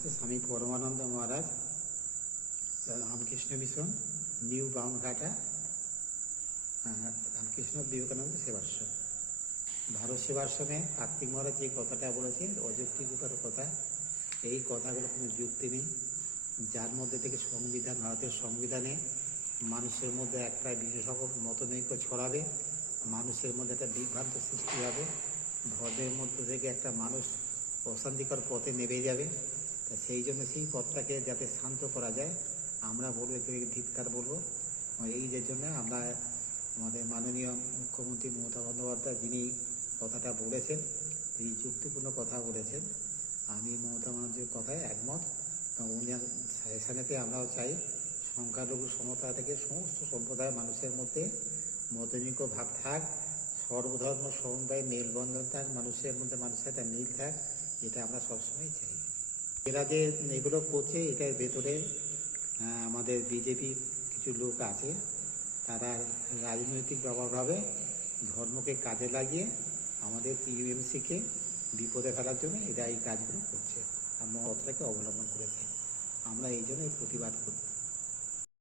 হচ্ছে Swami Paramananda Maharaj Ramakrishna mission, new Baunghata Ramakrishna Vivekananda Sevashram. Bharat সেবাশ্রমে কার্তিক মহারাজ যে কথাটা বলেছে অযৌক্তিকতার কথা, এই কথাগুলো কোনো যুক্তি নেই। যার মধ্যে থেকে সংবিধান, ভারতের সংবিধানে মানুষের মধ্যে একটা বিশেষজ্ঞ মতনৈক্য ছড়াবে, মানুষের মধ্যে একটা বিভ্রান্ত সৃষ্টি হবে ধর্মের মধ্যে থেকে একটা মানুষ অশান্তিকর পথে নেমে যাবে। সেই জন্য সেই পথটাকে যাতে শান্ত করা যায়, আমরা বলব ধিৎকার বলব। এই যে জন্য আমরা আমাদের মাননীয় মুখ্যমন্ত্রী মমতা বন্দ্যোপাধ্যায় যিনি কথাটা বলেছেন, তিনি যুক্তিপূর্ণ কথা বলেছেন। আমি মমতা বন্দ্যোপাধ্যায়ের কথায় একমত। উনার সাজেশনেতে আমরাও চাই সংখ্যালঘু সমতা থেকে সমস্ত সম্প্রদায়ের মানুষের মধ্যে মতনৈক্য ভাব থাক, সর্বধর্ম সমবায়, মেলবন্ধন থাক, মানুষের মধ্যে মানুষের একটা মিল থাক এটা আমরা সবসময় চাই। এরা যে এগুলো করছে, এটার ভেতরে আমাদের বিজেপি কিছু লোক আছে, তারা রাজনৈতিক ব্যাপারভাবে ধর্মকে কাজে লাগিয়ে আমাদের টিএমসিকে বিপদে ফেলার জন্য এরা এই কাজগুলো করছে। আর মতটাকে অবলম্বন করেছে। আমরা এই জন্য প্রতিবাদ করি